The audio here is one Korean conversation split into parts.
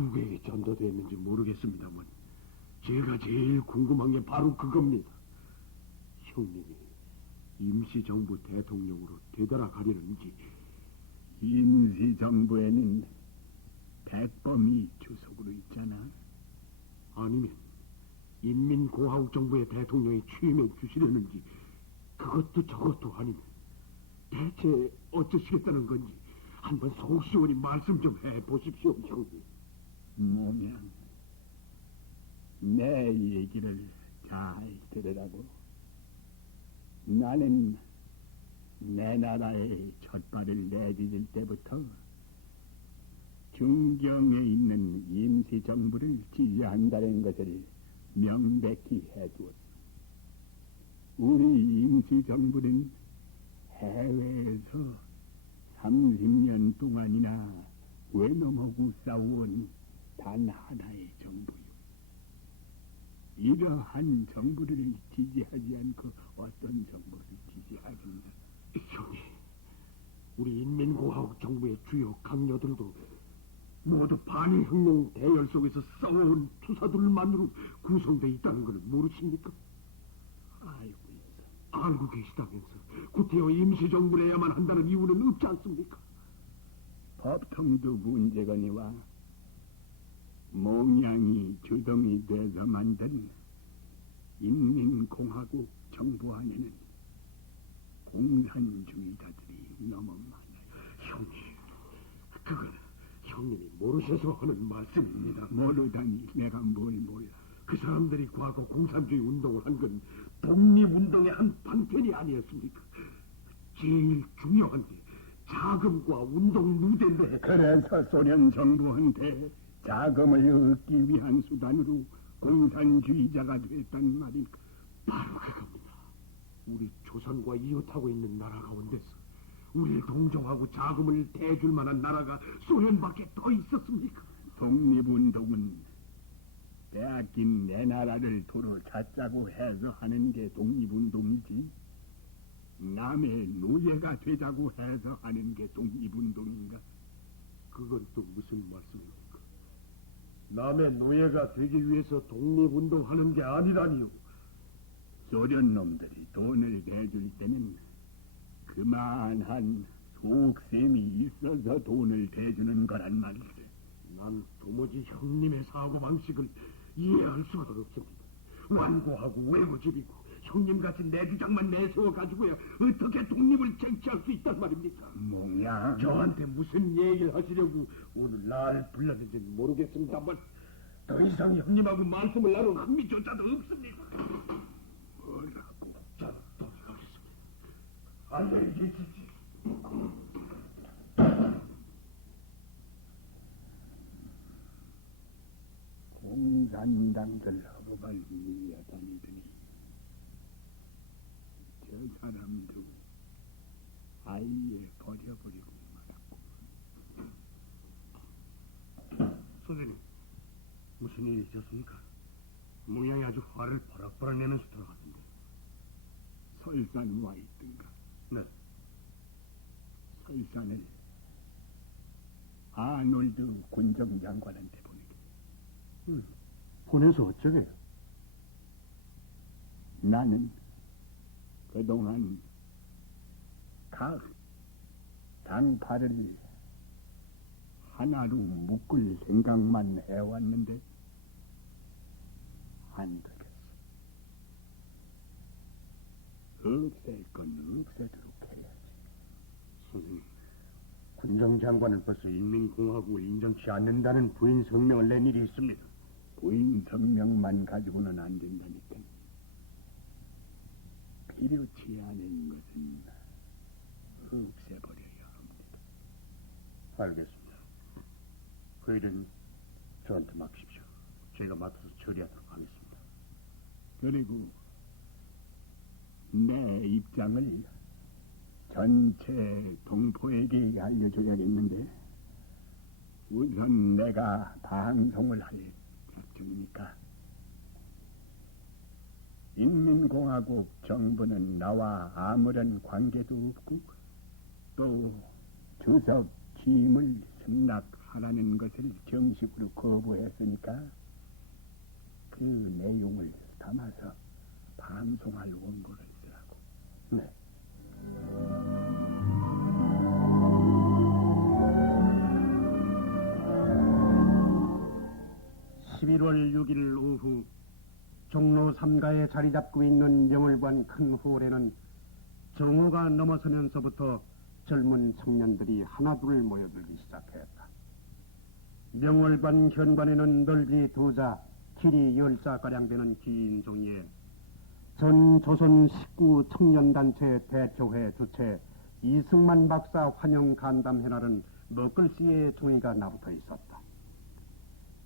누구에게 전도됐는지 모르겠습니다만 제가 제일 궁금한 게 바로 그겁니다. 형님이 임시정부 대통령으로 되돌아가려는지. 임시정부에는 백범이 주석으로 있잖아. 아니면 인민공화국정부의 대통령이 취임해 주시려는지. 그것도 저것도 아니면 대체 어쩌시겠다는 건지 한번 속 시원히 말씀 좀 해보십시오, 형님. 뭐냐, 내 얘기를 잘 들으라고. 나는 내 나라에 첫발을 내디딜 때부터 중경에 있는 임시정부를 지지한다는 것을 명백히 해두었어. 우리 임시정부는 해외에서 30년 동안이나 외놈하고 싸워온 단 하나의 정부요. 이러한 정부를 지지하지 않고 어떤 정부를 지지하겠나? 형님, 우리 인민공화국 정부의 주요 강요들도 모두 반일혁명 대열 속에서 싸워온 투사들만으로 구성되어 있다는 걸 모르십니까? 알고 있어. 알고 계시다면서 구태여 임시정부를 해야만 한다는 이유는 없지 않습니까? 법통도 문제거니와 몽양이 주동이 돼서 만든 인민공화국 정부 안에는 공산주의자들이 너무 많아요. 형님, 그건 형님이 모르셔서 하는 말씀입니다. 모르다니 내가 뭘 몰라. 그 사람들이 과거 공산주의 운동을 한 건 독립운동의 한 방편이 아니었습니까? 제일 중요한 게 자금과 운동 무대인데. 그래서 소련 정부한테 자금을 얻기 위한 수단으로 공산주의자가 됐단 말인가? 바로 그겁니다. 우리 조선과 이웃하고 있는 나라 가운데서 우리를 동정하고 자금을 대줄 만한 나라가 소련밖에 더 있었습니까? 독립운동은 빼앗긴 내 나라를 도로 찾자고 해서 하는 게 독립운동이지, 남의 노예가 되자고 해서 하는 게 독립운동인가? 그건 또 무슨 말씀입니까? 남의 노예가 되기 위해서 독립운동하는 게 아니라니요. 소련 놈들이 돈을 대줄 때는 그만한 속셈이 있어서 돈을 대주는 거란 말이지. 난 도무지 형님의 사고방식을 이해할 수가 없습니다. 완고하고 외고집이고 형님같이 내 주장만 내세워가지고야 어떻게 독립을 쟁취할 수 있단 말입니까? 뭐냐? 저한테 무슨 얘기를 하시려고 오늘 날 불렀는지는 모르겠습니다만 더 이상 형님하고 말씀을 나눌 흥미조차도 없습니다. 뭐라고? 자, 떠나가겠습니다. 안녕히 계십시오. 공산당들 허발 밀려다니더니 저 사람도 아예 버려버리고 말았고. 선생님, 무슨 일이 있었습니까? 모양이 아주 화를 버럭버럭 내면서 돌아갔는데. 설산 와 있던가? 네. 설산을 아놀드 군정장관한테 보내게. 보내서 어쩌게요? 나는 그동안 각 당파를 하나로 묶을 생각만 해왔는데 안 되겠어. 없앨 건 없애도록 해야지. 선생님, 군정장관은 벌써 인민공화국을 인정치 않는다는 부인 성명을 낸 일이 있습니다. 부인 성명만 가지고는 안 된다니까. 필요치 않은 것은 없애버려야 합니다. 알겠습니다. 그 일은 저한테 맡기십시오. 제가 맡아서 처리하도록 하겠습니다. 그리고 내 입장을 전체 동포에게 알려줘야겠는데, 우선 내가 방송을 할 작정이니까. 인민공화국 정부는 나와 아무런 관계도 없고 또 주석 취임을 승낙 하라는 것을 정식으로 거부했으니까 그 내용을 담아서 방송할 원고를 쓰라고. 네. 11월 6일 오후 종로 3가에 자리 잡고 있는 명월관 큰 홀에는 정오가 넘어서면서부터 젊은 청년들이 하나둘 모여들기 시작했다. 명월관 현관에는 널리 2자, 길이 10자가량 되는 긴 종이에 전 조선 19 청년단체 대표회 주최 이승만 박사 환영 간담회라는 먹글씨의 종이가 나붙어 있었다.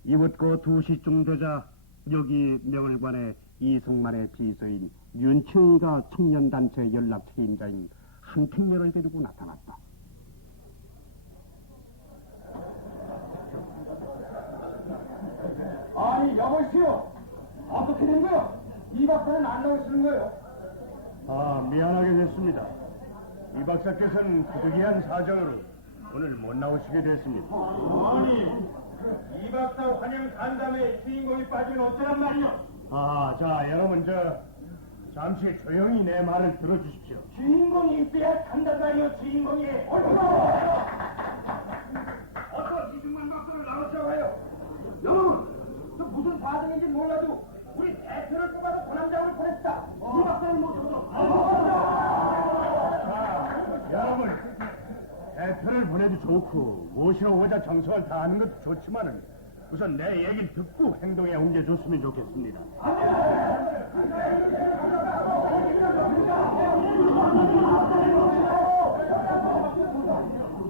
이웃고 2시쯤 되자 여기 명월관에 이승만의 비서인 윤치의가 청년단체 연락 책임자인 한택렬을 데리고 나타났다. 아니 여보시오, 어떻게 된 거요? 이 박사는 안 나오시는 거요? 미안하게 됐습니다. 이 박사께서는 부득이한 사정으로 오늘 못 나오시게 됐습니다. 아니 이 박사 환영 간담회 주인공이 빠지면 어쩌란 말이요? 자, 여러분 잠시 조용히 내 말을 들어주십시오. 주인공이 있어야 간단 말이요. 주인공이 어서 이승만 박사를 나오시라고 해요. 여러분, 저 무슨 사정인지 몰라도 우리 대표를 뽑아서 도남장을 보냈다. 이 박사를 모셔서 여러분, 대표를 보내도 좋고 모셔오자 정성을 다하는 것도 좋지만은 우선 내 얘기를 듣고 행동에 옮겨줬으면 좋겠습니다.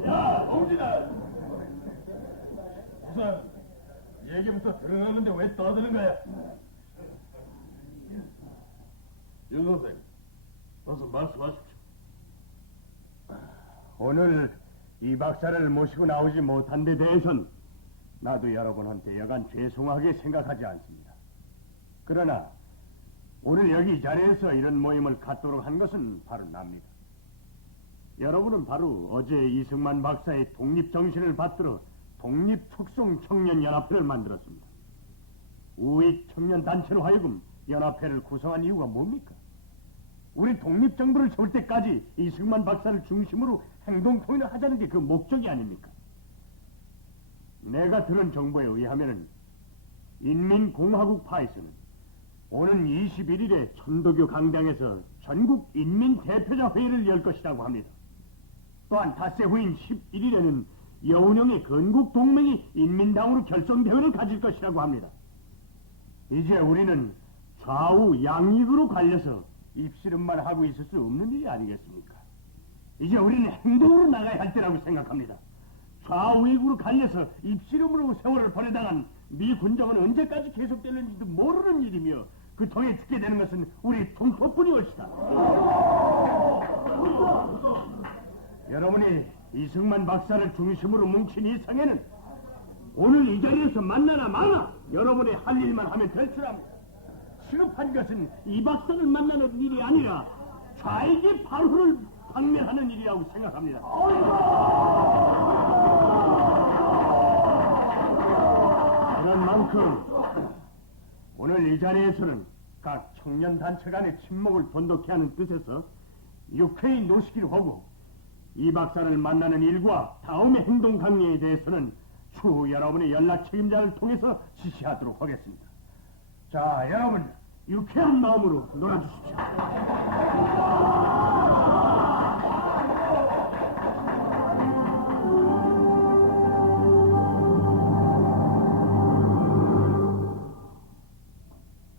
야, 동지다. 우선 얘기부터 들어가는데 왜 떠드는 거야? 윤 선생, 어서 말씀하십시오. 오늘 이 박사를 모시고 나오지 못한 데 대해선 나도 여러분한테 여간 죄송하게 생각하지 않습니다. 그러나 오늘 여기 이 자리에서 이런 모임을 갖도록 한 것은 바로 납니다. 여러분은 바로 어제 이승만 박사의 독립정신을 받들어 독립축성청년연합회를 만들었습니다. 우익 청년단체로 하여금 연합회를 구성한 이유가 뭡니까? 우리 독립정부를 세울 때까지 이승만 박사를 중심으로 행동통일을 하자는 게 그 목적이 아닙니까? 내가 들은 정보에 의하면 인민공화국파에서는 오는 21일에 천도교 강당에서 전국 인민대표자 회의를 열 것이라고 합니다. 또한 닷새 후인 11일에는 여운형의 건국동맹이 인민당으로 결성대회를 가질 것이라고 합니다. 이제 우리는 좌우 양익으로 갈려서 입씨름만 하고 있을 수 없는 일이 아니겠습니까? 이제 우리는 행동으로 나가야 할 때라고 생각합니다. 좌우익으로 갈려서 입씨름으로 세월을 보내다간 미 군정은 언제까지 계속될는지도 모르는 일이며 그 통에 죽게 되는 것은 우리 통토뿐이 옳시다. 여러분이 이승만 박사를 중심으로 뭉친 이상에는 오늘 이 자리에서 만나나 마나 여러분이 할 일만 하면 될 줄 압니다. 시급한 것은 이 박사를 만나는 일이 아니라 좌익의 발후를 방면하는 일이라고 생각합니다. 그런 만큼 오늘 이 자리에서는 각 청년단체 간의 친목을 돈독히 하는 뜻에서 육회의 노시기를 하고 이 박사를 만나는 일과 다음의 행동 강령에 대해서는 추후 여러분의 연락 책임자를 통해서 지시하도록 하겠습니다. 자, 여러분 유쾌한 마음으로 놀아주십시오.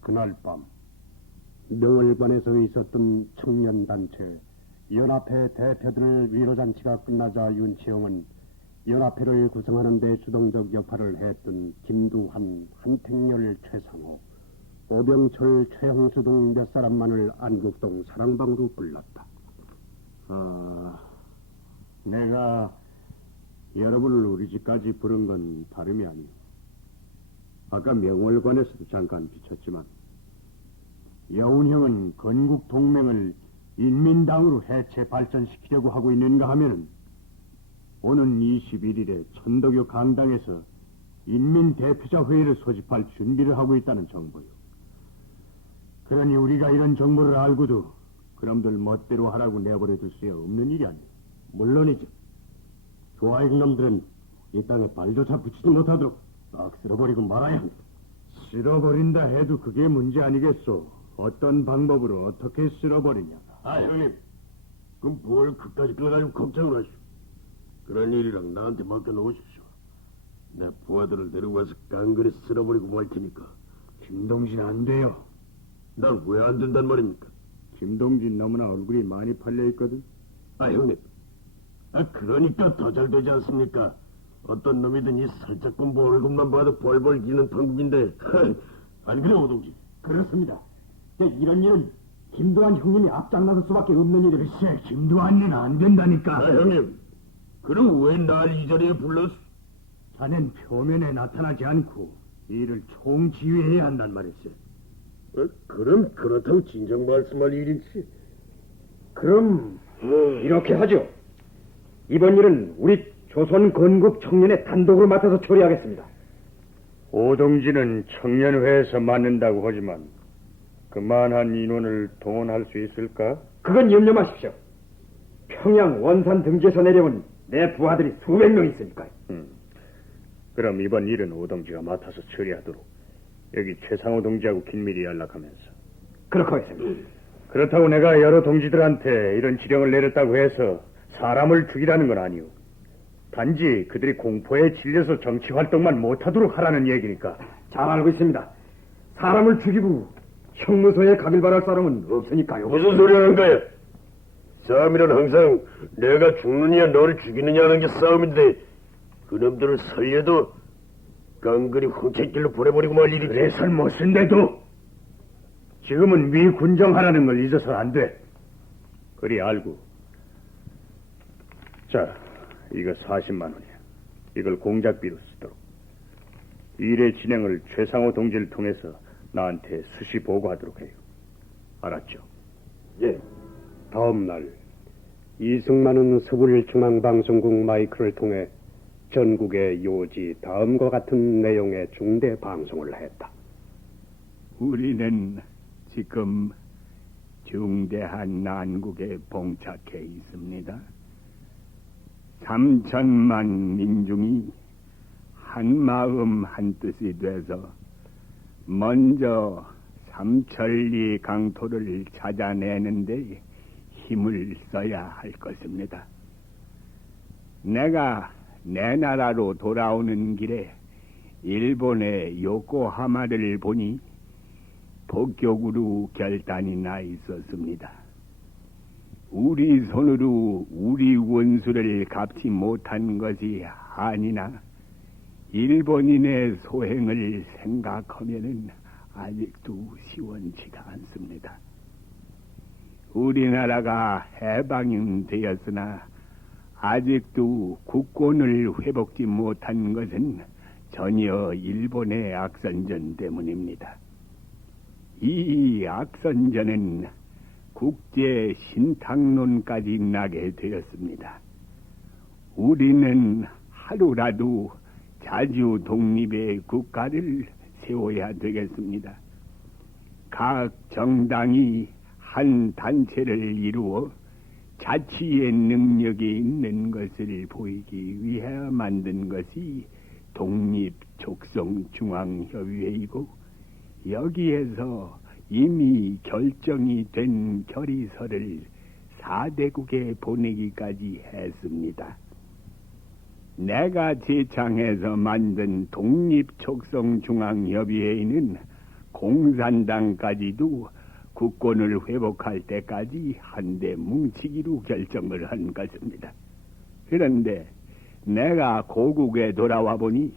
그날 밤 명월관에서 있었던 청년단체 연합회 대표들의 위로잔치가 끝나자 윤치영은 연합회를 구성하는 데 주동적 역할을 했던 김두한, 한택렬, 최상호, 오병철, 최형수 등 몇 사람만을 안국동 사랑방으로 불렀다. 내가 여러분을 우리 집까지 부른 건 다름이 아니오. 아까 명월관에서도 잠깐 비쳤지만 여운형은 건국동맹을 인민당으로 해체 발전시키려고 하고 있는가 하면은 오는 21일에 천도교 강당에서 인민대표자 회의를 소집할 준비를 하고 있다는 정보요. 그러니 우리가 이런 정보를 알고도 그놈들 멋대로 하라고 내버려둘 수 없는 일이 아니오. 물론이죠. 좋아할 놈들은 이 땅에 발조차 붙이지 못하도록 딱 쓸어버리고 말아야 합니다. 쓸어버린다 해도 그게 문제 아니겠소. 어떤 방법으로 어떻게 쓸어버리냐. 아, 형님. 그럼 뭘 그까지 끌어가지고 걱정을 하시오. 그런 일이랑 나한테 맡겨놓으십시오. 내 부하들을 데리고 와서 깡그리 쓸어버리고 말 테니까. 김동진 안 돼요. 난 왜 안 된단 말입니까? 김동진 너무나 얼굴이 많이 팔려있거든. 아, 형님. 아, 그러니까 더 잘 되지 않습니까? 어떤 놈이든지 살짝 공부 얼굴만 봐도 벌벌 기는 판국인데. 안 그래, 오동지? 그렇습니다. 이런 일은 김도환 형님이 앞장나설 수밖에 없는 일이에요. 글쎄, 김도환이는 안 된다니까. 아, 형님. 그럼 왜 날 이 자리에 불렀어? 자넨 표면에 나타나지 않고 일을 총지휘해야 한단 말이지. 그럼 그렇다고 진정 말씀할 일인지. 그럼 이렇게 하죠. 이번 일은 우리 조선 건국 청년의 단독으로 맡아서 처리하겠습니다. 오동진은 청년회에서 맡는다고 하지만 그만한 인원을 동원할 수 있을까? 그건 염려 마십시오. 평양 원산 등지에서 내려온 내 부하들이 수백 명 있으니까요. 그럼 이번 일은 오동지가 맡아서 처리하도록 여기 최상호 동지하고 긴밀히 연락하면서. 그렇게 하겠습니다. 그렇다고 내가 여러 동지들한테 이런 지령을 내렸다고 해서 사람을 죽이라는 건 아니오. 단지 그들이 공포에 질려서 정치 활동만 못하도록 하라는 얘기니까. 잘 알고 있습니다. 사람을 죽이고 형무소에 가길 바랄 사람은 없으니까요. 무슨 소리 하는 거야? 싸움이란 항상 내가 죽느냐 너를 죽이느냐 하는 게 싸움인데 그놈들을 살려도 깡그리 황책길로 보내버리고 말 일이지. 그래서 못쓴데도 지금은 위군정하라는 걸 잊어서 안 돼. 그리 알고. 자, 이거 40만 원이야. 이걸 공작비로 쓰도록. 일의 진행을 최상호 동지를 통해서 나한테 수시 보고하도록 해요. 알았죠? 예. 다음 날 이승만은 서울중앙방송국 마이크를 통해 전국의 요지 다음과 같은 내용의 중대 방송을 했다. 우리는 지금 중대한 난국에 봉착해 있습니다. 3천만 민중이 한마음 한뜻이 돼서 먼저 삼천리 강토를 찾아내는데 힘을 써야 할 것입니다. 내가 내 나라로 돌아오는 길에 일본의 요코하마를 보니 폭격으로 결단이 나 있었습니다. 우리 손으로 우리 원수를 갚지 못한 것이 아니나 일본인의 소행을 생각하면은 아직도 시원치가 않습니다. 우리나라가 해방은 되었으나 아직도 국권을 회복지 못한 것은 전혀 일본의 악선전 때문입니다. 이 악선전은 국제 신탁론까지 나게 되었습니다. 우리는 하루라도 자주 독립의 국가를 세워야 되겠습니다. 각 정당이 한 단체를 이루어 자치의 능력이 있는 것을 보이기 위해 만든 것이 독립족성중앙협의회이고 여기에서 이미 결정이 된 결의서를 4대국에 보내기까지 했습니다. 내가 제창해서 만든 독립족성중앙협의회는 공산당까지도 국권을 회복할 때까지 한데 뭉치기로 결정을 한 것입니다. 그런데 내가 고국에 돌아와 보니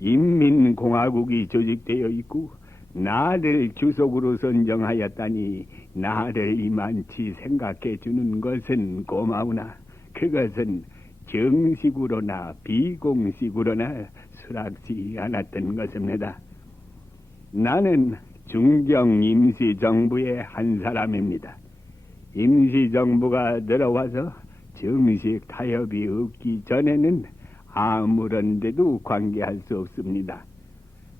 인민공화국이 조직되어 있고 나를 주석으로 선정하였다니 나를 이만치 생각해 주는 것은 고마우나 그것은 정식으로나 비공식으로나 수락지 않았던 것입니다. 나는 중경 임시정부의 한 사람입니다. 임시정부가 들어와서 정식 타협이 없기 전에는 아무런 데도 관계할 수 없습니다.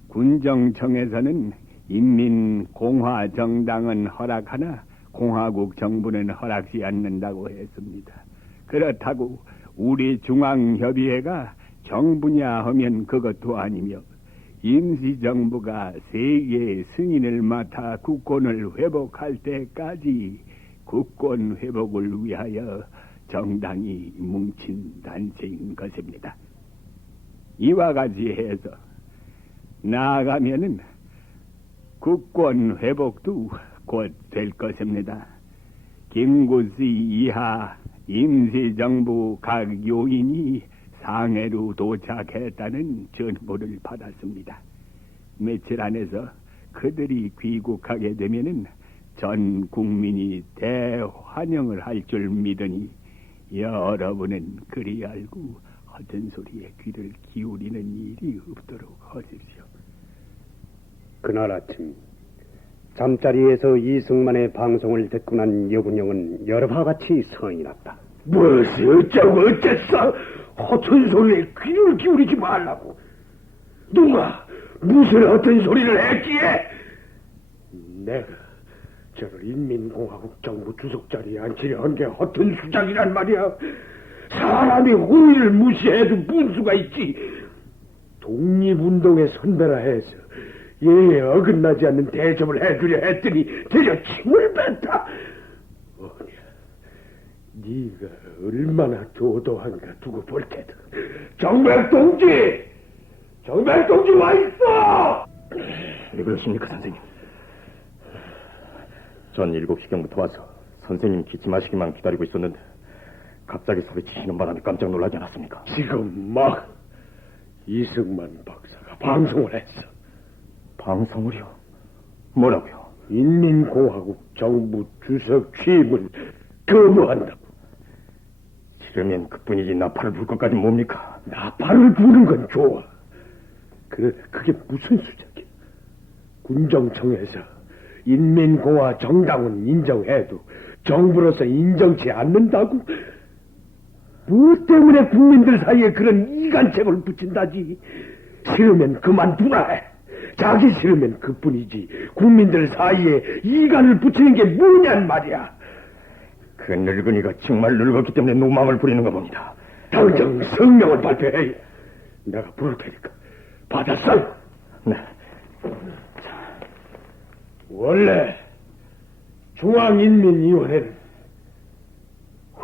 군정청에서는 인민공화정당은 허락하나 공화국 정부는 허락지 않는다고 했습니다. 그렇다고 우리 중앙협의회가 정부냐 하면 그것도 아니며 임시정부가 세계의 승인을 맡아 국권을 회복할 때까지 국권 회복을 위하여 정당이 뭉친 단체인 것입니다. 이와 같이 해서 나아가면은 국권 회복도 곧 될 것입니다. 김구씨 이하 임시정부 각 요인이 상해로 도착했다는 전보를 받았습니다. 며칠 안에서 그들이 귀국하게 되면은 전 국민이 대환영을 할 줄 믿으니 여러분은 그리 알고 허튼 소리에 귀를 기울이는 일이 없도록 하십시오. 그날 아침 잠자리에서 이승만의 방송을 듣고 난 여분영은 여러와 같이 성이 났다. 무엇이 어쩌고 어쨌어? 허튼 소리에 귀를 기울이지 말라고. 누가 무슨 허튼 소리를 했기에? 내가 저를 인민공화국 정부 주석 자리에 앉히려 한 게 허튼 수작이란 말이야. 사람이 호의를 무시해도 문수가 있지. 독립운동의 선배라 해서 예에 어긋나지 않는 대접을 해주려 했더니 되려 침을 뱉다. 네가 얼마나 도도한가 두고 볼 테다. 정백동지 와 있어. 왜 그러십니까, 선생님? 전 7시경부터 와서 선생님 기침하시기만 기다리고 있었는데 갑자기 소리치시는 바람에 깜짝 놀라지 않았습니까? 지금 막 이승만 박사가 방송을 했어. 방송을요? 뭐라고요? 인민공화국 정부 주석 취임을 거부한다고. 싫으면 그뿐이지 나팔을 불 것까지 뭡니까? 나팔을 부는 건 좋아. 그게 무슨 수작이야. 군정청에서 인민공화 정당은 인정해도 정부로서 인정치 않는다고? 무엇 때문에 국민들 사이에 그런 이간책을 붙인다지? 싫으면 그만두라 해. 자기 싫으면 그뿐이지 국민들 사이에 이간을 붙이는 게 뭐냔 말이야. 그 늙은이가 정말 늙었기 때문에 노망을 부리는 겁니다. 당장 성명을 발표해. 내가 부를 테니까 받았어? 네. 원래 중앙인민위원회는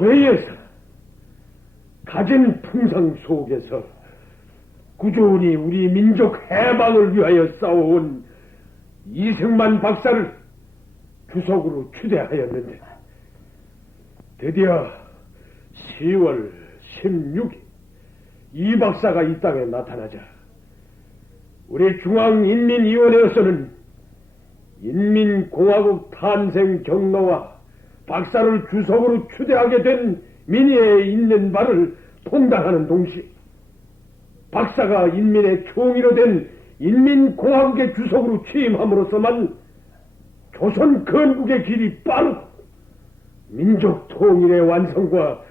회의에서 가진 풍상 속에서 꾸준히 우리 민족 해방을 위하여 싸워온 이승만 박사를 주석으로 추대하였는데 드디어 10월 16일 이 박사가 이 땅에 나타나자 우리 중앙인민위원회에서는 인민공화국 탄생 경로와 박사를 주석으로 추대하게 된 민의에 있는 바를 통달하는 동시에 박사가 인민의 총리로 된 인민공화국의 주석으로 취임함으로써만 조선 건국의 길이 빠르고 민족 통일의 완성과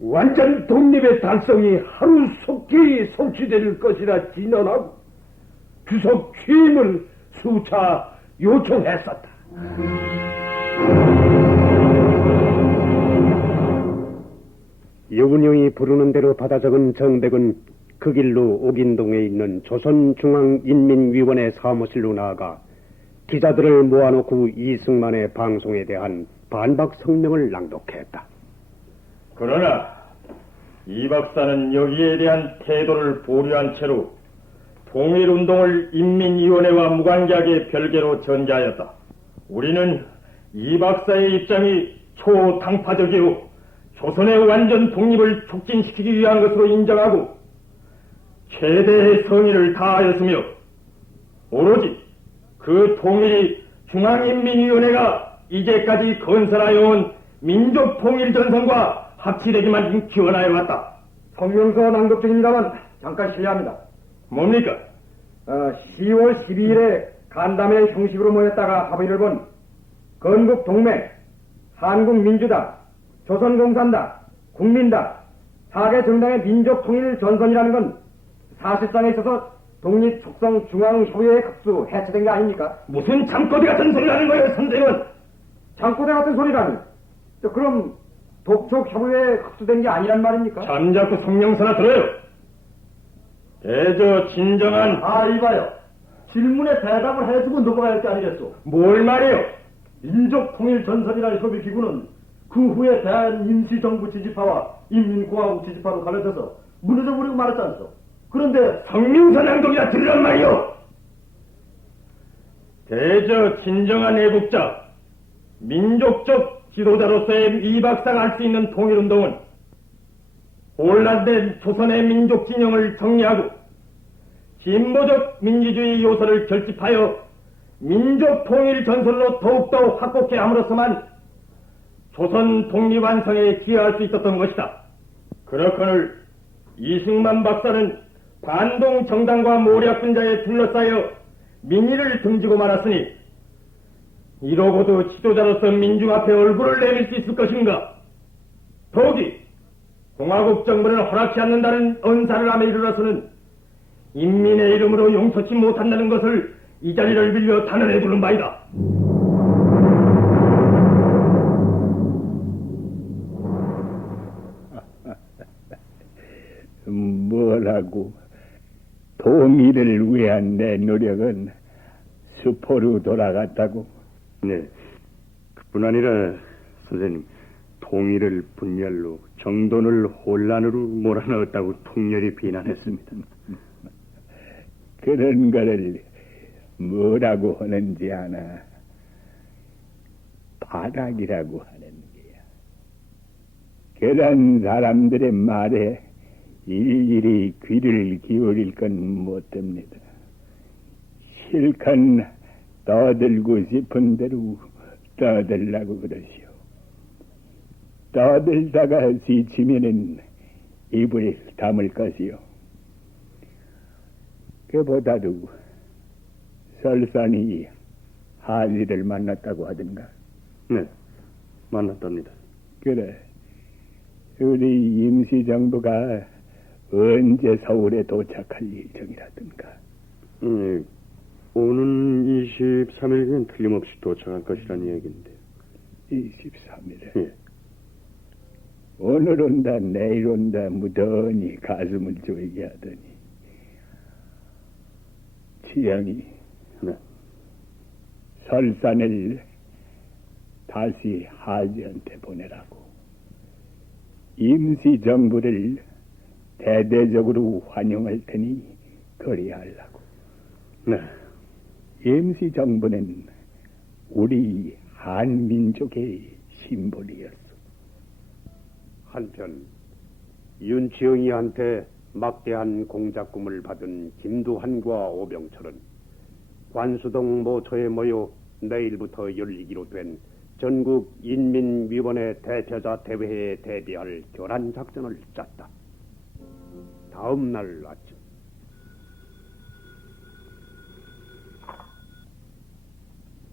완전 독립의 달성이 하루속히 성취될 것이라 진언하고 주석 취임을 수차 요청했었다. 여운형이 부르는 대로 받아 적은 정백은 그 길로 옥인동에 있는 조선중앙인민위원회 사무실로 나아가 기자들을 모아놓고 이승만의 방송에 대한 반박 성명을 낭독했다. 그러나 이 박사는 여기에 대한 태도를 보류한 채로 통일운동을 인민위원회와 무관계하게 별개로 전개하였다. 우리는 이 박사의 입장이 초당파적이고 조선의 완전 독립을 촉진시키기 위한 것으로 인정하고 최대의 성의를 다하였으며 오로지 그 통일이 중앙인민위원회가 이제까지 건설하여온 민족통일전선과 합치되기만 기원하여 왔다. 성명서 낭독 중입니다만 잠깐 실례합니다. 뭡니까? 10월 12일에 간담회 형식으로 모였다가 합의를 본 건국동맹, 한국민주당, 조선공산당, 국민당, 하계 정당의 민족 통일 전선이라는 건 사실상에 있어서 독립 촉성 중앙협의회의 각수 해체된 게 아닙니까? 무슨 잠꼬대 같은 소리를 하는 거예요, 선생은? 장꼬대 같은 소리라니. 그럼 독촉협의회에 각수된 게 아니란 말입니까? 잠자코 성명서나 들어요. 대저 진정한 이봐요. 질문에 대답을 해주고 넘어갈 게 아니겠소. 뭘 말이요? 민족통일전선이라는 협의기구는 그 후에 대한임시정부 지지파와 인민공화국 지지파로 갈라져서 무너져버리고 말았지 않소. 그런데 성명서 낭독이나 들으란 말이요. 대저 진정한 애국자, 민족적 지도자로서의 이박상 할 수 있는 통일운동은 혼란된 조선의 민족 진영을 정리하고 진보적 민주주의 요소를 결집하여 민족 통일 전선으로 더욱더 확고케 함으로써만 조선 독립 완성에 기여할 수 있었던 것이다. 그렇거늘 이승만 박사는 반동 정당과 모략분자에 둘러싸여 민의를 등지고 말았으니 이러고도 지도자로서 민중 앞에 얼굴을 내밀 수 있을 것인가? 더욱이 공화국 정부를 허락치 않는다는 언사를 함에 이르러서는 인민의 이름으로 용서치 못한다는 것을 이 자리를 빌려 단언해 두는 바이다. 뭐라고? 통일을 위한 내 노력은 수포로 돌아갔다고? 네. 그뿐 아니라 선생님, 통일을 분열로, 정돈을 혼란으로 몰아넣었다고 통렬히 비난했습니다. 그런 거를 뭐라고 하는지 아나? 바닥이라고 하는 게야. 그런 사람들의 말에 일일이 귀를 기울일 건 못됩니다. 실컷 떠들고 싶은 대로 떠들라고 그러시오. 떠들다가 지치면은 입을 다물 것이요. 그보다도 설산이 한이를 만났다고 하던가. 네, 만났답니다. 그래. 우리 임시정부가 언제 서울에 도착할 예정이라든가. 오는 23일이면 틀림없이 도착할 것이라는 얘기인데. 23일에? 예. 오늘 온다 내일 온다 무던히 가슴을 조이게 하더니 지영이 네. 설산을 다시 하지한테 보내라고. 임시정부를 대대적으로 환영할 테니 그리하려고. 네. 임시정부는 우리 한민족의 심볼이었어. 한편 윤치영이한테 막대한 공작금을 받은 김두한과 오병철은 관수동 모처에 모여 내일부터 열리기로 된 전국 인민위원회 대표자 대회에 대비할 교란 작전을 짰다. 다음 날 아침.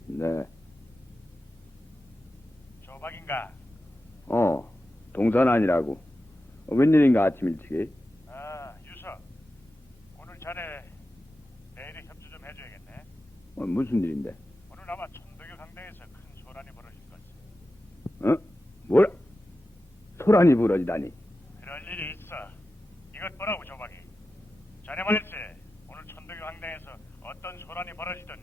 네. 조박인가? 동선 아니라고. 웬일인가 아침 일찍이? 유석. 오늘 자네 내일에 협조 좀 해줘야겠네. 무슨 일인데? 오늘 아마 천도교 강당에서 큰 소란이 벌어질 거지. 뭐라? 소란이 벌어지다니. 그럴 일이 있어. 이것 보라고 조박이. 자네 말일세 오늘 천도교 강당에서 어떤 소란이 벌어지든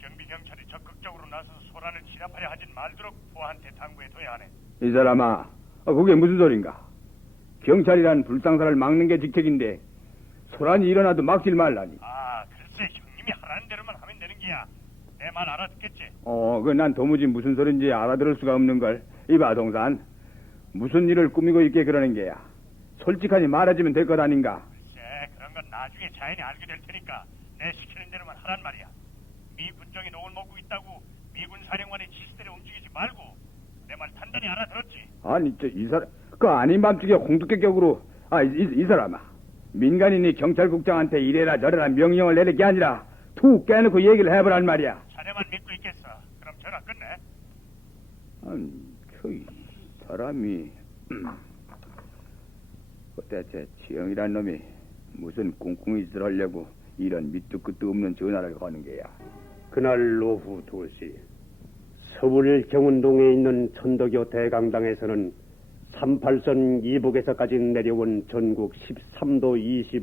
경비 경찰이 적극적으로 나서서 소란을 진압하려 하진 말도록 부하한테 당부해 둬야 하네. 이 사람아, 그게 무슨 소린가? 경찰이란 불상사를 막는 게 직책인데 소란이 일어나도 막질 말라니. 글쎄 형님이 하라는 대로만 하면 되는 게야. 내 말 알아듣겠지? 난 도무지 무슨 소린지 알아들을 수가 없는 걸. 이봐 동산, 무슨 일을 꾸미고 있게 그러는 게야. 솔직하게 말해주면 될 것 아닌가? 글쎄 그런 건 나중에 자연히 알게 될 테니까 내 시키는 대로만 하란 말이야. 미 군정이 녹을 먹고 있다고 미군 사령관의 지시대로 움직이지 말고 내 말 단단히 알아들었지? 아니 이 사람 그 아닌 밤중에 홍두깨격으로 이 사람아, 민간인이 경찰국장한테 이래라 저래라 명령을 내릴 게 아니라 툭 깨놓고 얘기를 해보란 말이야. 자네만 믿고 있겠어. 그럼 전화 끝내. 아니 이 사람이 대체 지영이란 놈이 무슨 꿍꿍이 짓을 하려고 이런 밑도 끝도 없는 전화를 거는 게야. 그날 오후 2시 서울 경운동에 있는 천도교 대강당에서는 38선 이북에서까지 내려온 전국 13도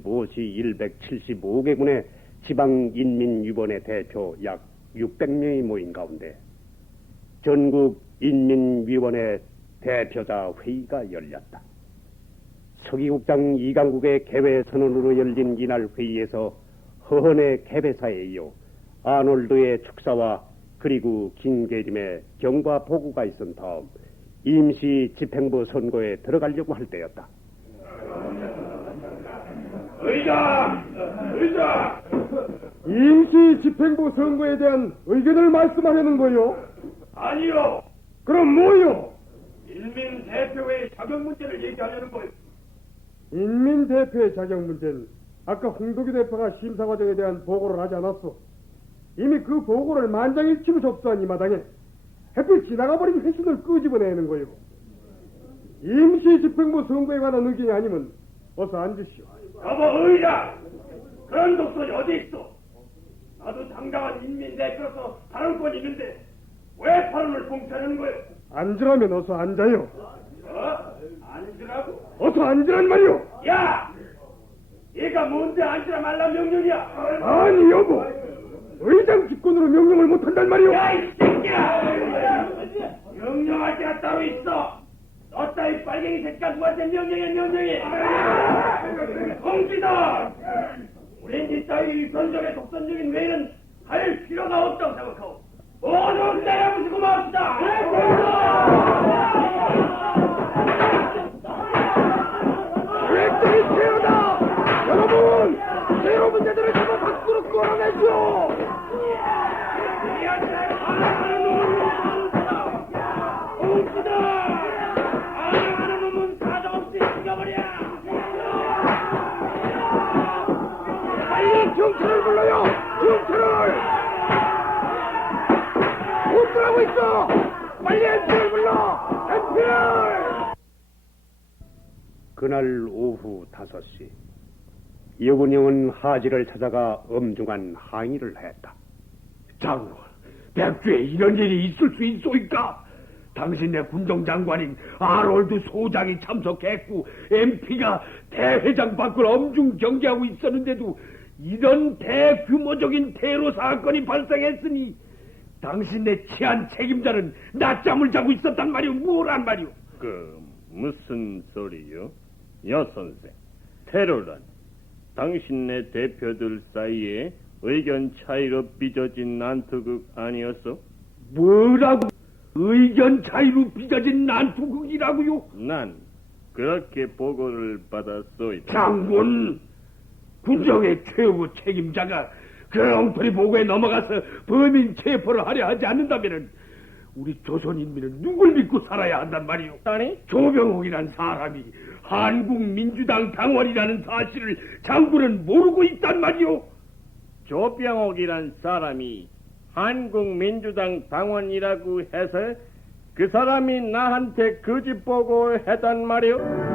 25시 175개군의 지방인민위원회 대표 약 600명이 모인 가운데 전국인민위원회 대표자 회의가 열렸다. 서기국장 이강국의 개회 선언으로 열린 이날 회의에서 허헌의 개회사에 이어 아놀드의 축사와 그리고 김계림의 경과 보고가 있은 다음 임시 집행부 선거에 들어가려고 할 때였다. 의장! 임시 집행부 선거에 대한 의견을 말씀하려는 거요? 아니요. 그럼 뭐요? 인민 대표의 자격 문제를 얘기하려는 거요. 인민 대표의 자격 문제는 아까 홍도기 대표가 심사 과정에 대한 보고를 하지 않았어. 이미 그 보고를 만장일치로 접수한 이 마당에 햇빛 지나가버린 회신을 끄집어내는 거요. 임시 집행부 선거에 관한 의견이 아니면 어서 앉으시오. 여보 의장! 그런 독설이 어디 있어? 나도 당당한 인민 대표로서 발언권이 있는데 왜 발언을 봉쇄하는 거예요? 앉으라면 어서 앉아요. 앉으라고? 어서 앉으란 말이오. 야! 얘가 뭔데 앉으라 말라 명령이야? 아니 여보, 의장 직권으로 명령을 못한단 말이오. 야 이 새끼야! 명령할 때가 따로 있어. 너 따위 빨갱이 새끼가 누구한테 명령해. 공지다! 우린 이 따위 변절의 독선적인 외에는 할 필요가 없다고 생각하고 모두 때려부수고 맙시다! 계획적인 테러다! 여러분! 테러 문제들을 전부 밖으로 끌어내죠! 공지다! 알아가는 놈은 사정없이 죽여버려! 빨리 경찰을 불러요! 경찰을! 못 들어가고 있어! 빨리 NP를 불러! NP를! 그날 오후 5시 여군영은 하지를 찾아가 엄중한 항의를 했다. 장군, 백주에 이런 일이 있을 수 있소이까? 당신네 군정장관인 아롤드 소장이 참석했고 MP가 대회장 밖을 엄중 경계하고 있었는데도 이런 대규모적인 테러 사건이 발생했으니 당신네 치안 책임자는 낮잠을 자고 있었단 말이오. 뭐란 말이오? 무슨 소리요? 여선생, 테러란 당신네 대표들 사이에 의견 차이로 빚어진 난투극 아니었어? 뭐라고? 의견 차이로 빚어진 난투극이라고요? 난 그렇게 보고를 받았소이다. 장군, 군정의 최고 책임자가 그런 엉터리 보고에 넘어가서 범인 체포를 하려 하지 않는다면은 우리 조선인민은 누굴 믿고 살아야 한단 말이오? 아니? 조병옥이란 사람이 한국민주당 당원이라는 사실을 장군은 모르고 있단 말이오? 조병옥이란 사람이 한국민주당 당원이라고 해서 그 사람이 나한테 거짓 보고했단 말이오?